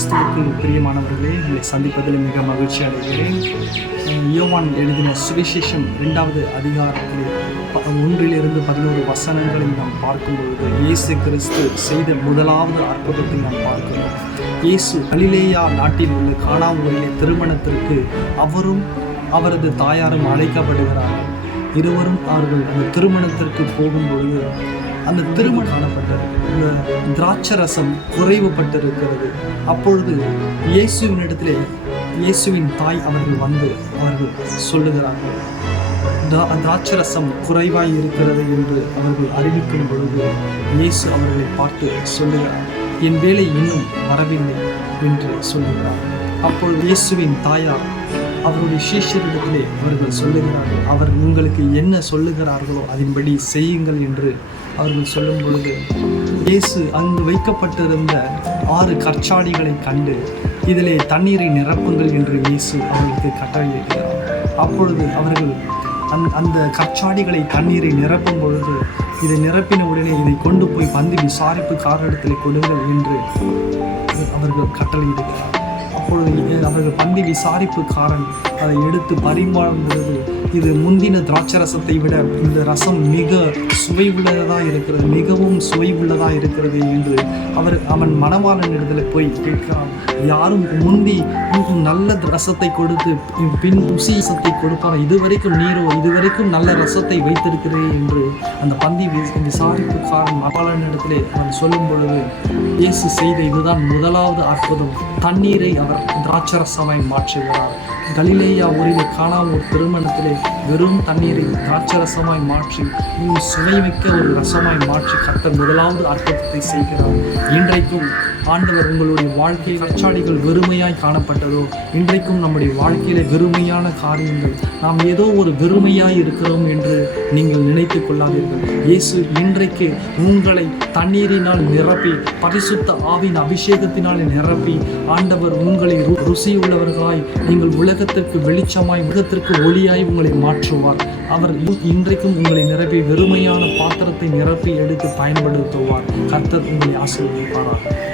கிறிஸ்துவுக்கு பிரியமானவர்களே உங்களை சந்திப்பதில் மிக மகிழ்ச்சி அடைகிறேன். யோவான் எழுதின சுவிசேஷம் இரண்டாவது அதிகாரத்தில் ஒன்றிலிருந்து பதினோரு வசனங்களை நாம் பார்க்கும் பொழுது இயேசு கிறிஸ்து செய்த முதலாவது அற்புதத்தை நாம் பார்க்கிறோம். இயேசு கலிலேயா நாட்டில் உள்ள காணாமூரிலே திருமணத்திற்கு அவரும் அவரது தாயாரும் அழைக்கப்படுகிறார்கள் இருவரும் அவர்கள் அந்த திருமணத்திற்கு போகும் பொழுது அந்த திருமணம் காணப்பட்டது. திராட்சரசம் குறைவுபட்டிருக்கிறது. அப்பொழுது இயேசுவினிடத்திலே இயேசுவின் தாய் அவர்கள் வந்து அவர்கள் சொல்லுகிறார்கள் திராட்சரசம் குறைவாய் இருக்கிறது என்று அவர்கள் அறிவிக்கும் பொழுது இயேசு அவர்களை பார்த்து சொல்லுகிறார் என் வேலை இன்னும் வரவில்லை என்று சொல்லுகிறார். அப்பொழுது இயேசுவின் தாயார் அவருடைய சீஷரிடத்திலே அவர்கள் சொல்லுகிறார்கள். அவர் உங்களுக்கு என்ன சொல்லுகிறார்களோ அதன்படி செய்யுங்கள் என்று அவர்கள் சொல்லும் பொழுது இயேசு அங்கு வைக்கப்பட்டிருந்த ஆறு கற்சாடிகளை கண்டு இதிலே தண்ணீரை நிரப்புங்கள் என்று இயேசு அவர்களுக்கு கட்டளையிடுகிறார் அப்பொழுது அவர்கள் அந் அந்த கற்சாடிகளை தண்ணீரை நிரப்பும் பொழுது இதை நிரப்பின உடனே இதை கொண்டு போய் பந்து விசாரிப்பு காரிடத்தில் கொடுங்கள் என்று அவர்கள் கட்டளையிடுகிறார் அப்பொழுது நீங்கள் அவர்கள் பந்தி விசாரிப்புக்காரன் அதை எடுத்து பரிமாறும் இது முந்தின திராட்சரசத்தை விட இந்த ரசம் மிக சுவை உள்ளதாக இருக்கிறது மிகவும் சுவை உள்ளதாக இருக்கிறது என்று அவர் அவன் மணவாளன் இடத்துல போய் கேட்கிறான். யாரும் முந்தி நல்ல ரசத்தை கொடுத்து பின் ருசி ரசத்தை கொடுப்பார். இதுவரைக்கும் நீரோ இதுவரைக்கும் நல்ல ரசத்தை வைத்திருக்கிறேன் என்று அந்த பந்தி வி- விசாரிப்புக்காரன் மணவாளன் இடத்திலே அவன் சொல்லும் பொழுது இயேசு செய்த இதுதான் முதலாவது அற்புதம். தண்ணீரை அவர் திராட்சரசமாய் மாற்றுகிறார். கலிலேயா ஊரிலே காணாம ஒரு திருமணத்திலே வெறும் தண்ணீரை திராட்சரசமாய் மாற்றி இன்னும் சுவை மிக்க ஒரு ரசமாய் மாற்றி கத்த முதலாவது அற்புதத்தை செய்கிறார். இன்றைக்கும் ஆண்டவர் உங்களுடைய வாழ்க்கையில் அச்சாடிகள் வெறுமையாய் காணப்பட்டதோ இன்றைக்கும் நம்முடைய வாழ்க்கையில் வெறுமையான காரியங்கள். நாம் ஏதோ ஒரு வெறுமையாய் இருக்கிறோம் என்று நீங்கள் நினைத்து கொள்ளாதீர்கள். இயேசு இன்றைக்கு உங்களை தண்ணீரினால் நிரப்பி பரிசுத்த ஆவின் அபிஷேகத்தினால் நிரப்பி ஆண்டவர் உங்களை ரு- ருசியுள்ளவர்களாய் நீங்கள் உலகத்திற்கு வெளிச்சமாய் உலகத்திற்கு ஒளியாய் உங்களை மாற்றுவார். அவர் இன்றைக்கும் உங்களை நிரப்பி வெறுமையான பாத்திரத்தை நிரப்பி எடுத்து பயன்படுத்துவார். கர்த்தர் உங்களை ஆசீர்வதிப்பாராக.